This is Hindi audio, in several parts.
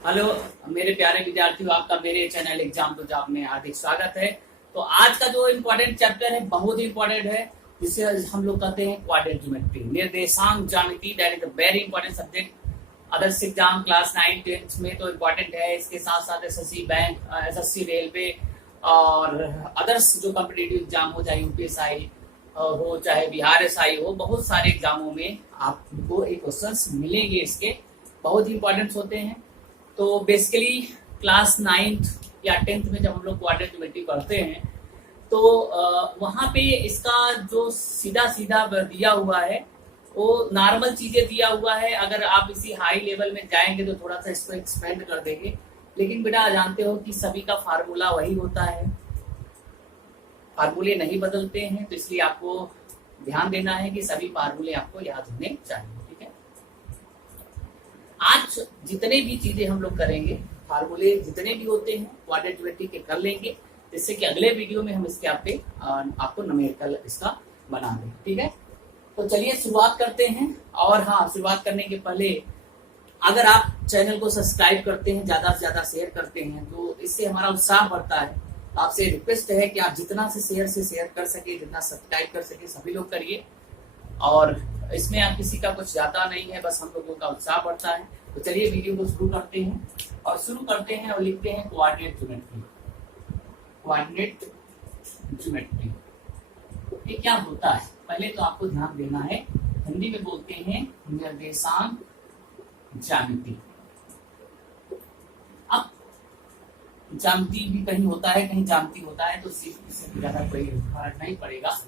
हेलो मेरे प्यारे विद्यार्थियों, आपका मेरे चैनल एग्जाम टू जॉब में हार्दिक स्वागत है। तो आज का जो इम्पोर्टेंट चैप्टर है बहुत ही इम्पोर्टेंट है, जिसे हम लोग कहते हैं क्वाड्रेंट ज्योमेट्री, निर्देशांक ज्यामिति। That is a very important subject. Others exam class 9 10 में तो इम्पोर्टेंट है। इसके साथ साथ एसएससी बैंक, एसएससी रेलवे और अदर्स जो कॉम्पिटेटिव एग्जाम हो, चाहे यूपीएसआई हो चाहे बिहार एसआई हो, बहुत सारे एग्जामों में आपको एक क्वेश्चन मिलेंगे। इसके बहुत ही इंपॉर्टेंट होते हैं। तो बेसिकली क्लास 9th या 10th में जब हम लोग क्वाड्रेंट ज्योमेट्री पढ़ते हैं तो वहाँ पे इसका जो सीधा सीधा दिया हुआ है वो नॉर्मल चीजें दिया हुआ है। अगर आप इसी हाई लेवल में जाएंगे तो थोड़ा सा इसको एक्सपेंड कर देंगे, लेकिन बेटा जानते हो कि सभी का फार्मूला वही होता है, फार्मूले नहीं बदलते हैं। तो इसलिए आपको ध्यान देना है कि सभी फार्मूले आपको याद होने चाहिए। ठीक है, आज जितने भी चीजें हम लोग करेंगे, फार्मूले जितने भी होते हैं क्वाड्रेंट ज्योमेट्री के कर लेंगे, जिससे कि अगले वीडियो में हम इसके आपको न्यूमेरिकल इसका बना दें। ठीक है, तो चलिए शुरुआत करते हैं। और हाँ, शुरुआत करने के पहले अगर आप चैनल को सब्सक्राइब करते हैं, ज्यादा से ज्यादा शेयर करते हैं, तो इससे हमारा उत्साह बढ़ता है। तो आपसे रिक्वेस्ट है कि आप जितना से शेयर कर सके, जितना सब्सक्राइब कर सके, सभी लोग करिए। और इसमें आप किसी का कुछ जाता नहीं है, बस हम लोगों का उत्साह बढ़ता है। तो चलिए वीडियो को शुरू करते हैं और लिखते हैं क्वाड्रेंट ज्योमेट्री। क्वाड्रेंट ज्योमेट्री ये क्या होता है, पहले तो आपको ध्यान देना है। हिंदी में बोलते हैं निर्देशांक ज्यामिति। अब ज्यामिति भी कहीं होता है, कहीं ज्यामिति होता है, तो इससे ज्यादा कोई फर्क नहीं पड़ेगा।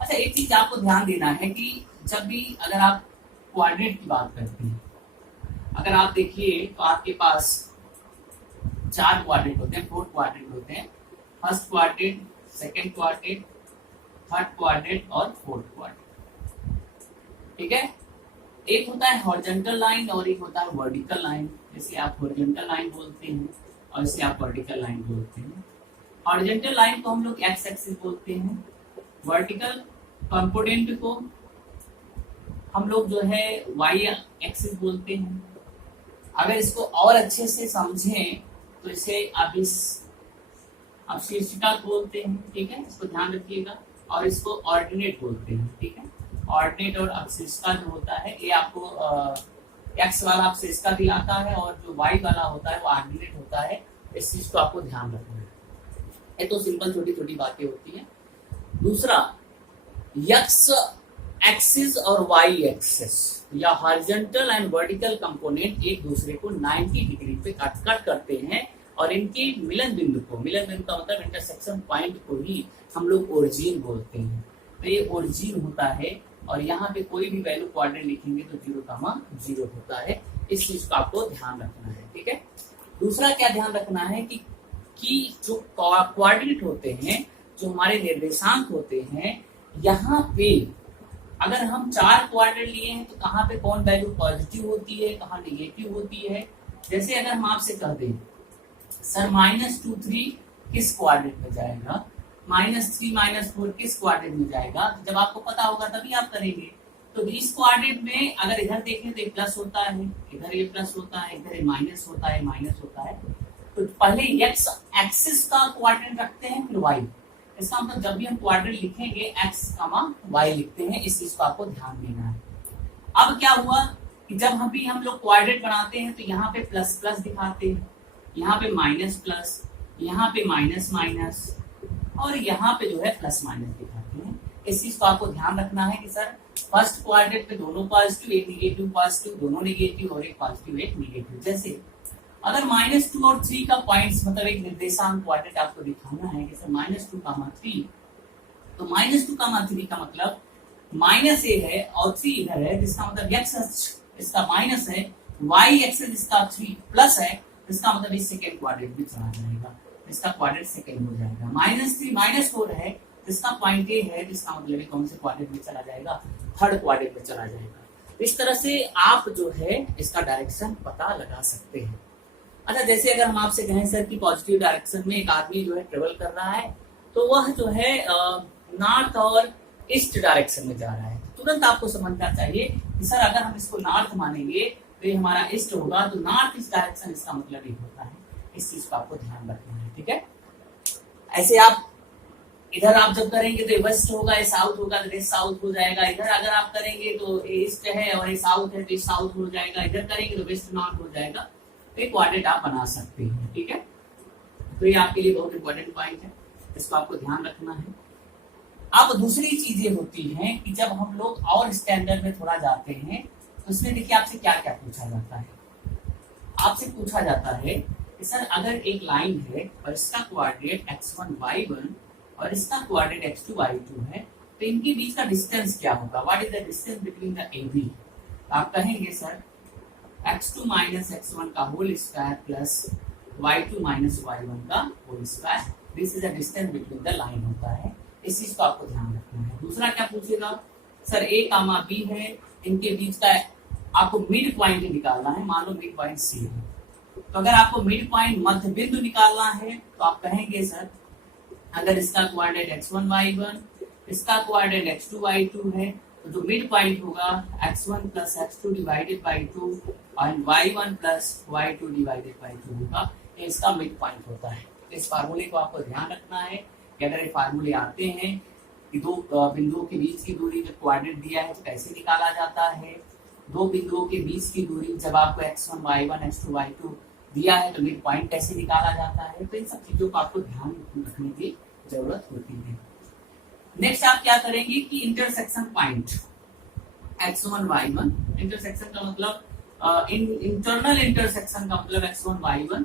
अच्छा, एक चीज आपको ध्यान देना है कि जब भी अगर आप क्वाड्रेंट की बात करते हैं, अगर आप देखिए तो आपके पास 4 क्वाड्रेंट होते हैं, 4 क्वाड्रेंट होते हैं। First quadrant, second quadrant, third quadrant और फोर्थ क्वाड्रेंट। ठीक है, एक होता है हॉरिजॉन्टल लाइन और एक होता है वर्टिकल लाइन। जैसे आप हॉरिजॉन्टल लाइन बोलते हैं और इसे आप वर्टिकल लाइन बोलते हैं। हॉरिजॉन्टल लाइन को हम लोग एक्स एक्सिस बोलते हैं, वर्टिकल कंपोनेंट को हम लोग जो है वाई एक्सिस बोलते हैं। अगर इसको और अच्छे से समझें तो इसे आप शीर्षिका बोलते हैं। ठीक है, इसको ध्यान रखिएगा। और इसको ऑर्डिनेट बोलते हैं। ठीक है, ऑर्डिनेट और अवशिष्टता जो होता है ये आपको एक्स वाला अवशिष्टता दिलाता है और जो वाई वाला होता है वो ऑर्डिनेट होता है। इस चीज को आपको ध्यान रखना है। ये तो सिंपल छोटी छोटी बातें होती हैं। दूसरा, एक्स एक्सिस और वाई एक्सिस या हॉरिजॉन्टल एंड वर्टिकल कंपोनेंट एक दूसरे को 90 डिग्री पे कट करते हैं और इनके मिलन बिंदु का मतलब इंटरसेक्शन पॉइंट को ही हम लोग ओरिजिन बोलते हैं। तो ये ओरिजिन होता है और यहाँ पे कोई भी वैल्यू क्वाड्रेंट लिखेंगे तो 0,0 होता है। इस चीज को आपको ध्यान रखना है। ठीक है, दूसरा क्या ध्यान रखना है कि जो क्वाड्रेंट होते हैं, जो हमारे निर्देशांक होते हैं, यहाँ पे अगर हम 4 क्वाड्रेंट लिए हैं तो कहाँ पे कौन वैल्यू पॉजिटिव होती है, कहाँ निगेटिव होती है। जैसे अगर हम आपसे कह दें सर -2 3 किस क्वाड्रेंट में जाएगा, -3 -4 किस क्वाड्रेंट में जाएगा, तो जब आपको पता होगा तभी आप करेंगे। तो इस क्वाड्रेंट में अगर इधर देखें तो एक प्लस होता है, इधर ये प्लस होता है, इधर ये माइनस होता है, माइनस होता है। तो पहले एक्स एक्सिस का क्वाड्रेंट रखते हैं, फिर वाई। इसका मतलब जब भी हम क्वाड्रेंट लिखेंगे एक्स वाई लिखते हैं। इस चीज को आपको ध्यान देना है। अब क्या हुआ कि जब हम लोग क्वाड्रेंट बनाते हैं तो यहाँ पे प्लस प्लस दिखाते हैं, यहाँ पे माइनस प्लस, यहाँ पे माइनस माइनस और यहाँ पे जो है प्लस माइनस दिखाते हैं। इस चीज को आपको ध्यान रखना है कि सर फर्स्ट क्वाड्रेंट में दोनों पॉजिटिव, एक निगेटिव पॉजिटिव, दोनों निगेटिव और एक पॉजिटिव एक निगेटिव। जैसे अगर -2 और 3 का पॉइंट्स मतलब एक निर्देशांक क्वाड्रेंट आपको दिखाना है कि सर -2, 3, तो -2, 3 का मतलब माइनस ए है और 3 इधर है, जिसका मतलब एक्स इसका माइनस है, वाई एक्सिस इसका 3 प्लस है, इसका मतलब इस सेकेंड क्वाड्रेंट में चला जाएगा, इसका क्वाड्रेंट सेकेंड हो जाएगा। -3 -4 है, इसका पॉइंट ए है, जिसका मतलब कौन से क्वाड्रेंट में चला जाएगा, थर्ड क्वाड्रेंट में चला जाएगा। इस तरह से आप जो है इसका डायरेक्शन पता लगा सकते हैं। अच्छा, जैसे अगर हम आपसे कहें सर कि पॉजिटिव डायरेक्शन में एक आदमी जो है ट्रेवल कर रहा है, तो वह जो है नॉर्थ और ईस्ट डायरेक्शन में जा रहा है, तुरंत आपको समझना चाहिए कि सर अगर हम इसको नॉर्थ मानेंगे तो ये हमारा ईस्ट होगा, तो नॉर्थ ईस्ट डायरेक्शन इसका मतलब ये होता है। इस चीज को आपको ध्यान रखना है, ठीक है। ऐसे आप इधर आप जब करेंगे तो ये वेस्ट होगा, ये साउथ होगा तो ये साउथ हो जाएगा। इधर अगर आप करेंगे तो ये ईस्ट है और ये साउथ है तो ये साउथ हो जाएगा। इधर करेंगे तो वेस्ट नॉर्थ हो जाएगा। तो एक कोऑर्डिनेट आप बना सकते हैं, ठीक है। तो ये आपके लिए बहुत इंपॉर्टेंट पॉइंट है, इसको आपको ध्यान रखना है। अब दूसरी चीजें होती हैं कि जब हम लोग और स्टैंडर्ड में थोड़ा जाते हैं तो उसमें देखिए आपसे क्या क्या पूछा जाता है। आपसे पूछा जाता है कि सर अगर एक लाइन है और इसका कोऑर्डिनेट x1 y1 और इसका कोऑर्डिनेट x2 y2 है, तो इनके बीच का डिस्टेंस क्या होगा? What is the distance between the AB? आप कहेंगे सर x2 माइनस x1 का whole square plus y2 minus y1 का whole square, this is the distance between the line होता है। इस चीज को आपको ध्यान रखना है। दूसरा क्या पूछेगा, सर A कामा B है, इनके बीच का आपको मिड पॉइंट निकालना है। मान लो मिड पॉइंट C है, तो अगर आपको मिड पॉइंट मध्य बिंदु निकालना है तो आप कहेंगे सर अगर इसका कोऑर्डिनेट x1 y1, इसका कोऑर्डिनेट x2 y2 है, तो जो मिड पॉइंट होगा x1 plus x2 divided by 2 और y1 plus y2 divided by 2 होगा। ये इसका मिड पॉइंट होता है। इस फार्मूले को आपको ध्यान रखना है कि अगर ये फार्मूले आते हैं कि दो बिंदुओं के बीच की दूरी जब कोऑर्डिनेट दिया है तो कैसे निकाला जाता है, दो बिंदुओं के बीच की दूरी जब आपको x1 y1 x2 y2 दिया है तो मिड पॉइंट कैसे निकाला जाता है। तो इन सब चीजों को आपको ध्यान रखने की जरूरत होती है। नेक्स्ट आप क्या करेंगे कि intersection point x1 y1, intersection का मतलब इंटरनल इंटरसेक्शन का मतलब x1 y1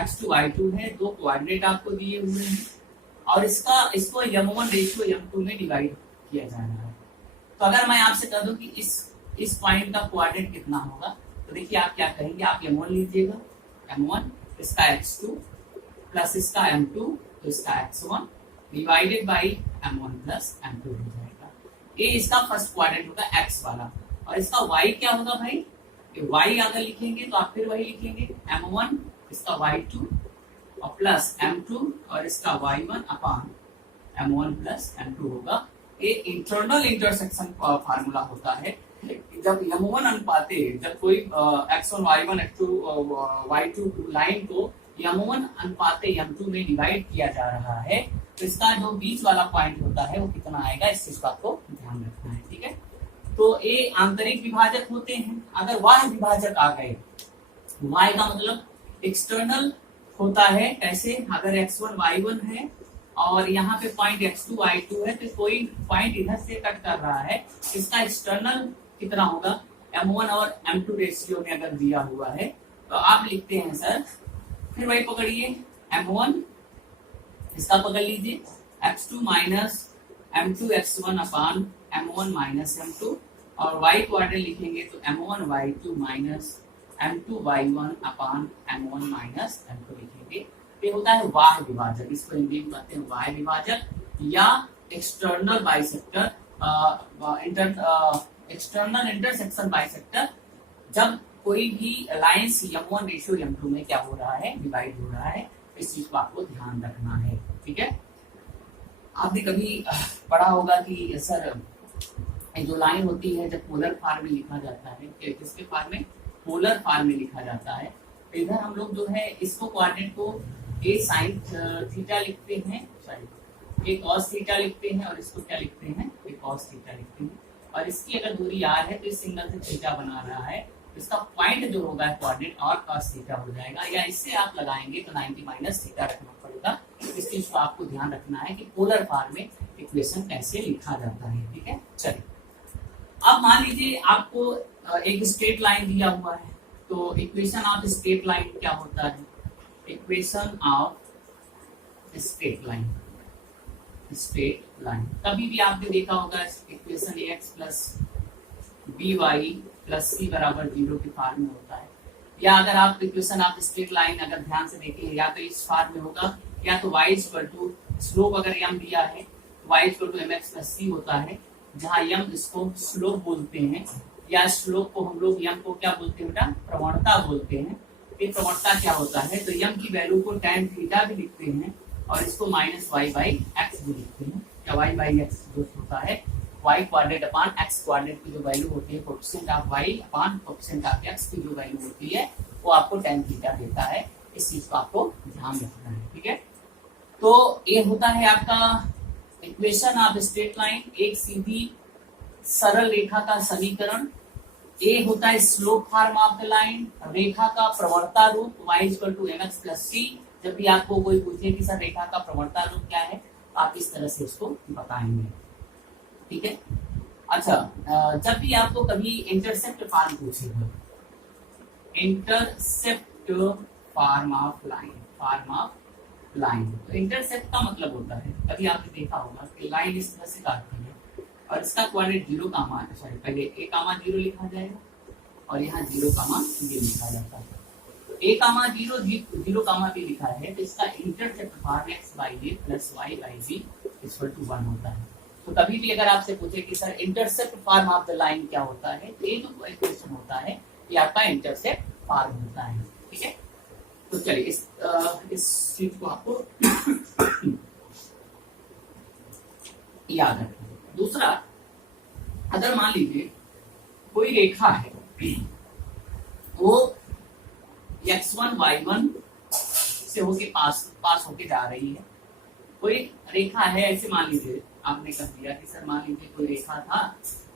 x2 y2 है। दो कोऑर्डिनेट आपको दिए हुए हैं और इसको m1 रेशियो m2 में डिवाइड किया जा रहा है। तो अगर मैं आपसे कह दूं कि इस पॉइंट का कोऑर्डिनेट कितना होगा, तो देखिए आप क्या कहेंगे, आप m1 लीजिएगा, m1 इसका x2 प्लस इसका m2 तो इसका x1 divided by m1 plus m2 हो जाएगा। ये इसका फर्स्ट क्वाड्रेंट होगा x वाला। और इसका y क्या होगा भाई, y अगर लिखेंगे तो आप फिर वही लिखेंगे m1 इसका y2 और प्लस m2 और इसका y1 अपान m1 प्लस m2 होगा। ये इंटरनल इंटरसेक्शन फार्मूला होता है। जब m1 अनुपाते जब कोई x1 y1 x2 y2 line को m1 अनुपाते m2 में डिवाइड किया जा रहा है तो इसका जो बीच वाला पॉइंट होता है वो कितना आएगा, इस चीज का आपको ध्यान रखना है, ठीक है। तो ये आंतरिक विभाजक होते हैं। अगर बाह्य विभाजक आ गए, y का मतलब एक्सटर्नल होता है। कैसे, अगर x1 y1 है और यहाँ पे पॉइंट x2 y2 है तो कोई पॉइंट इधर से कट कर रहा है, इसका एक्सटर्नल कितना होगा, m1 और m2 रेशियो में अगर दिया हुआ है तो आप लिखते हैं सर, फिर वही पकड़िए m1 इसका पकड़ लीजिए x2 माइनस m2 x1 अपान m1 माइनस m2 और y कोऑर्डिनेट लिखेंगे तो m1 y2 minus m2 y1 अपान m1 माइनस m2 लिखेंगे। ये होता है बाह्य विभाजक, इसको हिंदी में कहते हैं बाह्य विभाजक या external bisector, external intersection bisector. जब कोई भी लाइंस m1 रेशियो m2 में क्या हो रहा है, डिवाइड हो रहा है, इस चीज को आपको ध्यान रखना है, ठीक है। आपने कभी पढ़ा होगा कि सर जो लाइन होती है जब पोलर फॉर्म में लिखा जाता है, किसके फॉर्म में, पोलर फॉर्म में लिखा जाता है, तो इधर हम लोग जो है इसको कोऑर्डिनेट को a sin थीटा लिखते हैं, सॉरी a cos थीटा लिखते हैं और इसको क्या लिखते हैं, a cos थीटा लिखते हैं। और इसकी अगर दूरी r है तो इस सिंगल से थीटा बना रहा है, इसका पॉइंट जो होगा कोऑर्डिनेट और cos थीटा हो जाएगा, या इससे आप लगाएंगे तो 90 माइनस थीटा रखना पड़ेगा। इस चीज को आपको ध्यान रखना है कि पोलर फॉर्म में इक्वेशन कैसे लिखा जाता है, ठीक है। चलिए अब मान लीजिए आपको एक स्ट्रेट लाइन दिया हुआ है, तो इक्वेशन ऑफ स्ट्रेट लाइन क्या होता है, equation of straight line, straight line कभी भी आपने देखा होगा equation ax plus by plus c बराबर 0 के फॉर्म में होता है। या अगर आप इक्वेशन ऑफ स्ट्रेट लाइन अगर ध्यान से देखें, या तो इस फॉर्म में होगा या तो y इक्वल टू स्लोप, अगर m दिया है y equal to mx plus c होता है, जहाँ m इसको स्लोप बोलते हैं, या स्लोप को हम लोग m को क्या बोलते हैं बेटा, प्रवणता बोलते हैं। ये प्रवणता क्या होता है, तो m की वैल्यू को tan थीटा भी लिखते हैं और इसको माइनस y बाई एक्स भी लिखते हैं, या y बाई एक्स जो होता है y कोऑर्डिनेट अपान x कोऑर्डिनेट की जो वैल्यू होती है coefficient of y upon coefficient of x की जो वैल्यू होती है वो आपको tan थीटा देता है। इस चीज को आपको ध्यान रखना है, ठीक है। तो ये होता है आपका इक्वेशन ऑफ स्ट्रेट लाइन, एक सीधी सरल रेखा का समीकरण। ए होता है slope form of the line, रेखा का प्रवणता रूप y = mx + c। जब भी आपको कोई पूछे कि सर रेखा का प्रवणता रूप क्या है, आप इस तरह से उसको बताएंगे, ठीक है। अच्छा, जब भी आपको कभी इंटरसेप्ट फॉर्म पूछेगा, इंटरसेप्ट फॉर्म ऑफ लाइन, तो इंटरसेप्ट का मतलब होता है, कभी आपने देखा होगा कि लाइन इस तरह से काटती है और इसका कोऑर्डिनेट 0, सॉरी पहले a, 0 लिखा जाएगा और यहाँ 0, b लिखा जाता है। a, 0, 0, b लिखा है तो इसका इंटरसेप्ट फॉर्म x/a + y/b = 1 होता है। तो कभी भी अगर आपसे पूछे कि sir intercept form of the line क्या होता है, तो ये जो इक्वेशन होता है ये आपका इंटरसेप्ट फॉर्म होता है, ठीक है। तो चलिए इस चीज को आपको याद रखें। दूसरा, अगर मान लीजिए कोई रेखा है, वो x1 y1 से होके पास होके जा रही है। कोई रेखा है, ऐसे मान लीजिए आपने कह दिया कि सर मान लीजिए कोई रेखा था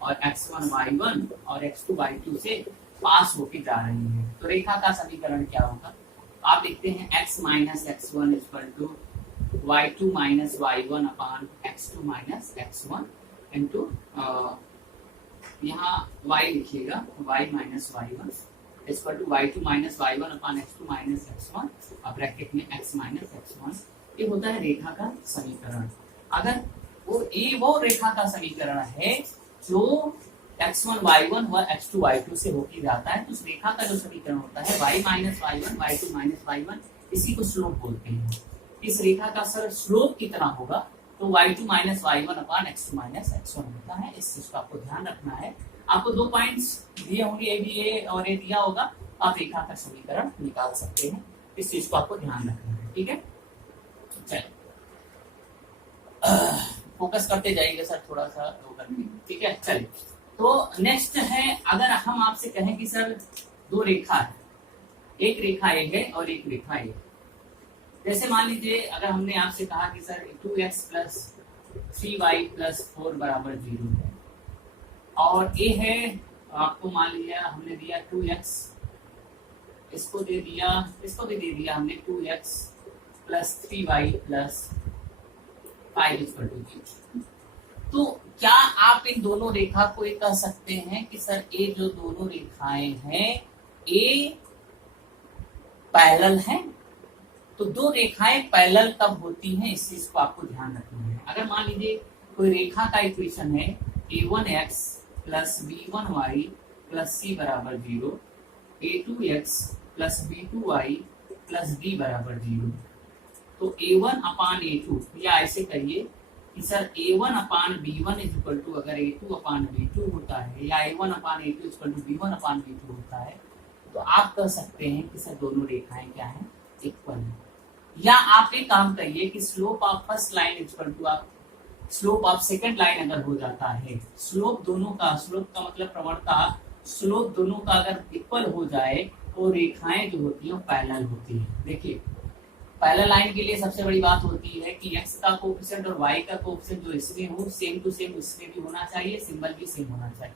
और x1 y1 और x2 y2 से पास होके जा रही है, तो रेखा का समीकरण क्या होगा? आप देखते हैं x - x1 = y2 - y1 अपान x2 - x1 इंटू यहाँ y लिखिएगा, y - y1 = y2 - y1 अपान x2 - x1 और ब्रैकेट में x - x1। ये होता है रेखा का समीकरण। अगर वो रेखा का समीकरण है जो x1 y1 व x2 y2 से होके जाता है, तो उस रेखा का जो समीकरण होता है y - y1 y2 - y1, इसी को स्लोप बोलते हैं। इस रेखा का सर स्लोप कितना होगा, तो y2 - y1 अपान x2 - x1 होता है। इस चीज को आपको ध्यान रखना है। आपको 2 पॉइंट्स दिए होंगे, ए और ए दिया होगा, आप रेखा का समीकरण निकाल सकते हैं। इस चीज को आपको ध्यान रखना है, ठीक है। चलिए फोकस करते जाइएगा सर, थोड़ा सा करके, ठीक है। चलिए, तो नेक्स्ट है, अगर हम आपसे कहें कि सर 2 रेखा है, एक रेखा ए है और एक रेखा ए। जैसे मान लीजिए अगर हमने आपसे कहा कि सर 2x + 3y + 4 = 0 है और ए है, आपको मान लिया हमने दिया 2x, इसको दे दिया, इसको भी दे दिया हमने 2x + 3y + 5 = 0। तो क्या आप इन दोनों रेखा को ये कह सकते हैं कि सर ये जो दोनों रेखाएं हैं ये पैरेलल हैं? तो 2 रेखाएं पैरेलल कब होती हैं, इस चीज को आपको ध्यान रखना है। अगर मान लीजिए कोई रेखा का इक्वेशन है a1x + b1y + c = 0, a2x + b2y + d = 0, तो a1 अपान a2, या ऐसे करिए कि सर a1 अपान b1 = अगर a2 अपान b2 होता है, या a1 अपान a2 = b1 अपान b2 होता है, तो आप कह सकते हैं कि सर दोनों रेखाएं क्या हैं, इक्वल है। या आप एक काम करिए कि slope of first line = slope of second line अगर हो जाता है, स्लोप दोनों का, स्लोप का मतलब प्रवणता, स्लोप दोनों का अगर इक्वल हो जाए तो रेखाएं जो होती है पैरेलल होती है। देखिए, पैरेलल लाइन के लिए सबसे बड़ी बात होती है कि x का कोएफिशिएंट और y का कोएफिशिएंट जो इसमें हो, सेम टू सेम इसमें भी होना चाहिए, सिंबल भी सेम होना चाहिए।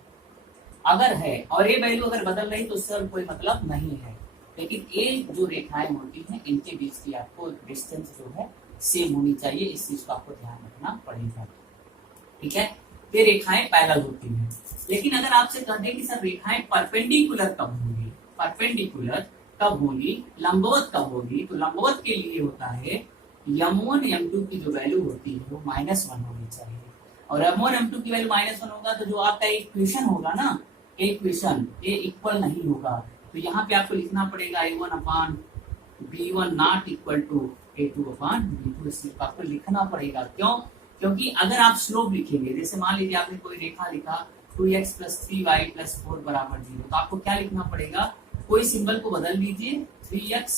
अगर है और ये वैल्यू अगर बदल रही तो उससे कोई मतलब नहीं है, लेकिन ये जो रेखाएं होती हैं इनके बीच की आपको डिस्टेंस जो है सेम होनी चाहिए। इस चीज को आपको ध्यान रखना पड़ेगा, ठीक है। ये रेखाएं पैरेलल होती हैं। लेकिन अगर आपसे कह दें कि सर रेखाएं परपेंडिकुलर कब होंगी, परपेंडिकुलर कब होगी, लंबवत कब होगी, तो लंबवत के लिए होता है m1 m2 की जो वैल्यू होती है वो -1 होनी चाहिए। और m1 m2 की वैल्यू -1 होगा तो जो आपका इक्वेशन होगा ना, इक्वेशन ये इक्वल नहीं होगा। तो यहाँ पे आपको लिखना पड़ेगा a1 upon b1 not equal to a2 upon b2। इस चीज को आपको लिखना पड़ेगा। क्यों? क्योंकि अगर आप स्लोप लिखेंगे, जैसे मान लीजिए आपने कोई रेखा लिखा 2x + 3y + 4 = 0, तो आपको क्या लिखना पड़ेगा, कोई सिंबल को बदल दीजिए, 3x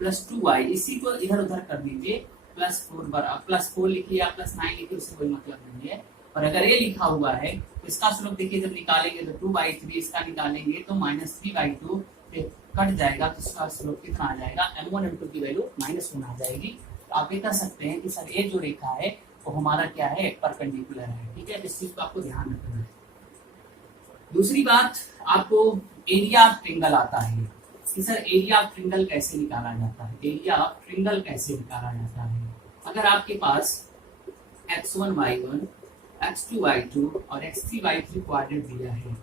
+ 2y, इसी को इधर उधर कर दीजिए, +4 लिखिए या +9 लिखिए, उससे कोई मतलब नहीं है। और अगर ए लिखा हुआ है तो इसका स्लोप देखिए जब निकालेंगे तो 2/3, इसका निकालेंगे तो -3/2 कट जाएगा, तो इसका स्लोप कितना आ जाएगा, m1 m2 की वैल्यू -1 आ जाएगी। तो आप ये कह सकते हैं कि सर ये जो रेखा है वो हमारा क्या है, परपेंडिकुलर है। ठीक है, इस चीज को आपको ध्यान रखना है। दूसरी बात, आपको एरिया ऑफ ट्रिंगल आता है कि सर एरिया ऑफ ट्रिंगल कैसे निकाला जाता है, एरिया ऑफ ट्रिंगल कैसे निकाला जाता है। अगर आपके पास x1 y1 x2 y2 और x3 y3 कोऑर्डिनेट दिया है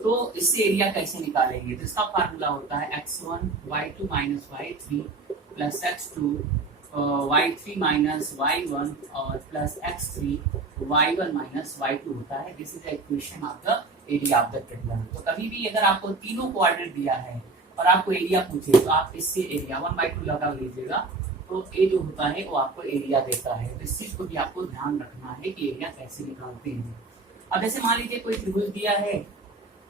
तो इससे एरिया कैसे निकालेंगे, तो इसका फार्मूला होता है x1 y2 minus y3 plus x2 y3 minus y1 और plus x3 y1 minus y2 होता है। This is the equation of the area of the triangle. तो कभी भी अगर आपको तीनों कोऑर्डिनेट दिया है और आपको एरिया पूछे तो आप इससे एरिया 1/2 लगा लीजिएगा, तो ए जो होता है वो आपको एरिया देता है। तो इस चीज को भी आपको ध्यान रखना है कि एरिया कैसे निकालते हैं। अब ऐसे मान लीजिए कोई त्रिभुज दिया है,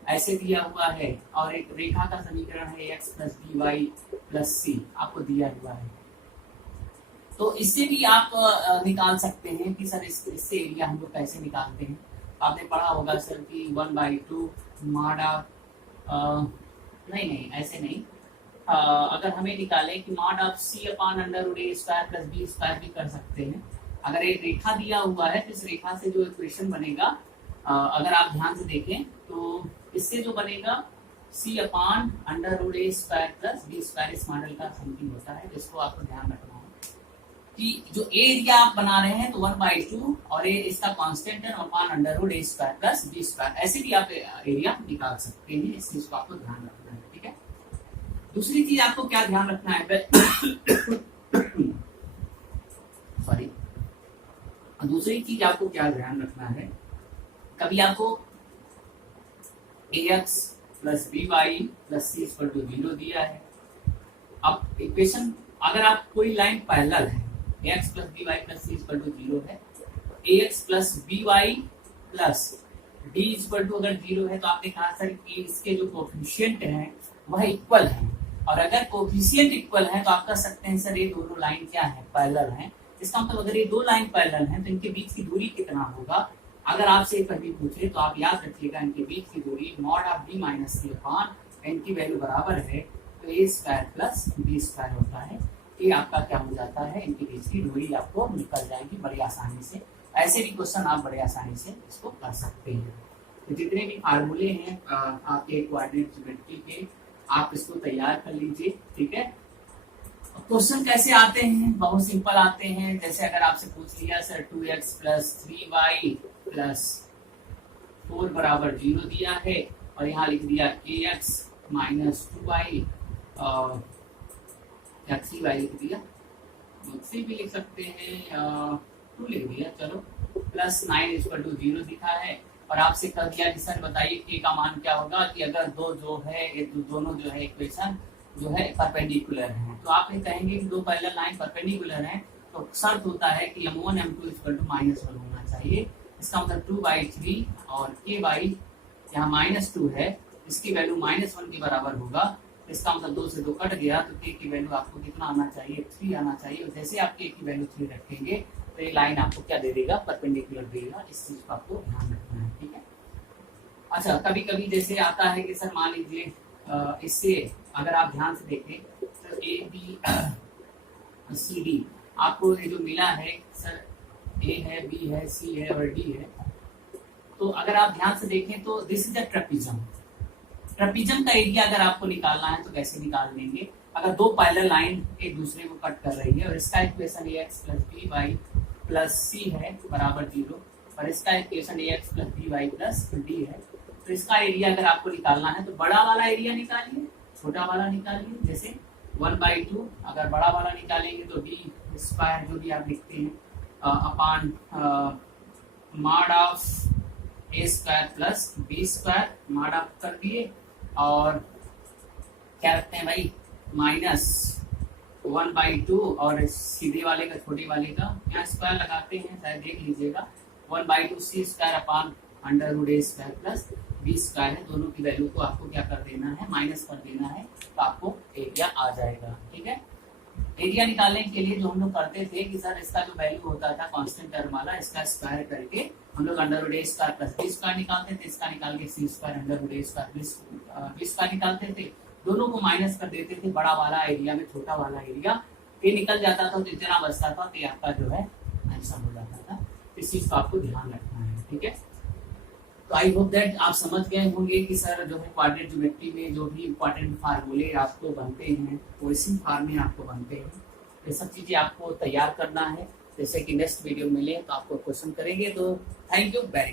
ऐसे दिया हुआ है और एक रेखा का समीकरण है x plus B Y plus C आपको दिया हुआ है, तो इससे भी आप निकाल सकते हैं कि सर इससे एरिया हम लोग कैसे निकालते हैं। आपने पढ़ा होगा सर कि 1/2 माडा नहीं ऐसे नहीं, अगर हमें निकाले कि mod of C upon under root A square plus B square भी कर सकते हैं। अगर एक रेखा दिया हुआ है तो इस रेखा से जो इक्वेशन बनेगा, अगर आप ध्यान से देखें तो इससे जो बनेगा सी upon under root A square plus B square, इस मॉडल का समथिंग होता है। इसको आपको ध्यान रखना है कि जो एरिया आप बना रहे हैं तो 1/2 और ए इसका कांस्टेंट है upon under root A square plus B square, ऐसे भी आप एरिया निकाल सकते हैं। इस चीज को आपको ध्यान रखना है। ठीक है, दूसरी चीज आपको क्या ध्यान रखना है सॉरी, दूसरी चीज आपको क्या ध्यान रखना है, कभी आपको ax plus B Y plus C equal to 0 दिया है। अब इक्वेशन अगर आप कोई लाइन पैरेलल है, ax plus B Y plus C equal to 0 है, ax plus B Y plus D equal to अगर 0 है तो आपने कहा सर कि इसके जो कोफिशिएंट हैं वह इक्वल हैं, और अगर कोफिशिएंट इक्वल है तो आप कह सकते हैं सर ये दोनों लाइन क्या है, पैरेलल हैं। इसका मतलब अगर ये दो लाइन पैरेलल हैं तो इनके बीच की दूरी कितना होगा। अगर आपसे कभी पूछे तो आप याद रखिएगा इनके बीच की दूरी mod of B minus C upon N की वैल्यू बराबर है तो A square plus B square होता है। ये आपका क्या हो जाता है, इनके बीच की दूरी आपको निकल जाएगी बड़ी आसानी से। ऐसे भी क्वेश्चन आप बड़े आसानी से इसको कर सकते हैं। तो जितने भी फार्मूले हैं आपके कोऑर्डिनेट ज्योमेट्री के, आप इसको तैयार कर लीजिए। ठीक है, क्वेश्चन कैसे आते हैं, बहुत सिंपल आते हैं। जैसे अगर आपसे पूछ लिया sir 2x plus 3y plus 4 बराबर 0 दिया है और यहाँ लिख दिया kx माइनस 2y या 3y लिख दिया, 3 भी लिख सकते हैं, 2 लिख दिया, चलो प्लस 9 इक्वल टू 0 दिखा है। और आपसे कह दिया कि सर बताइए k का मान क्या होगा कि अगर दो जो है ये दोनों जो है इक्वेशन जो है परपेंडिकुलर हैं, तो आप ये कहेंगे कि दो पैरेलल लाइन परपेंडिकुलर हैं तो शर्त होता है कि m1 m2 इक्वल टू -1 होना चाहिए। इसका मतलब 2/3 और k बाई यहाँ -2 है, इसकी वैल्यू -1 के बराबर होगा। इसका मतलब 2 से 2 कट गया तो k की वैल्यू आपको कितना आना चाहिए, 3 आना चाहिए। और जैसे आप k की वैल्यू 3 रखेंगे तो ये लाइन आपको क्या दे देगा, परपेंडिकुलर देगा। इस चीज को आपको ध्यान रखना है। ठीक है, अच्छा कभी कभी जैसे आता है कि सर मान लीजिए इससे अगर आप ध्यान से देखें तो ए बी सी डी आपको ये जो मिला है सर, ए है बी है सी है और डी है, तो अगर आप ध्यान से देखें तो दिस इज अ ट्रेपीजम। ट्रेपीजम का एरिया अगर आपको निकालना है तो कैसे निकाल लेंगे, अगर दो पैरेलल लाइन एक दूसरे को कट कर रही है और इसका equation A X plus B Y plus C है बराबर 0 और इसका equation A X plus B Y plus D है, तो इसका एरिया अगर आपको निकालना है तो बड़ा वाला एरिया निकालिए, छोटा वाला निकालिए। जैसे 1/2 अगर बड़ा वाला निकालेंगे तो डी स्क्वायर जो भी आप लिखते हैं upon mod of A square plus B square, mod of कर दिए और क्या रखते हैं भाई -1/2 और सीधे वाले का छोटे वाले का यहाँ स्क्वायर लगाते हैं, शायद देख लीजिएगा 1/2 सी square upon under root A square plus B square है। दोनों की वैल्यू को आपको क्या कर देना है, माइनस कर देना है, तो आपको एरिया आ जाएगा। ठीक है, एरिया निकालने के लिए जो हम लोग करते थे कि सर इसका जो वैल्यू होता था कांस्टेंट टर्म वाला, इसका स्क्वायर करके हम लोग under root A square plus B square निकालते थे, इसका निकाल के सी square under root A square B square निकालते थे, दोनों को माइनस कर देते थे, बड़ा वाला एरिया में छोटा वाला एरिया ये निकल जाता था, तो इतना बचता था तो आपका जो है आंसर हो जाता था। इस चीज को आपको ध्यान रखना है, ठीक है। तो आई होप दैट आप समझ गए होंगे कि सर जो है क्वाड्रेटिक ज्योमेट्री में जो भी इंपॉर्टेंट फार्मूले आपको बनते हैं वो इसी फॉर्म में आपको बनते हैं। ये सब चीजें आपको तैयार करना है, जैसे कि नेक्स्ट वीडियो मिले तो आपको क्वेश्चन करेंगे। तो थैंक यू वेरी मच।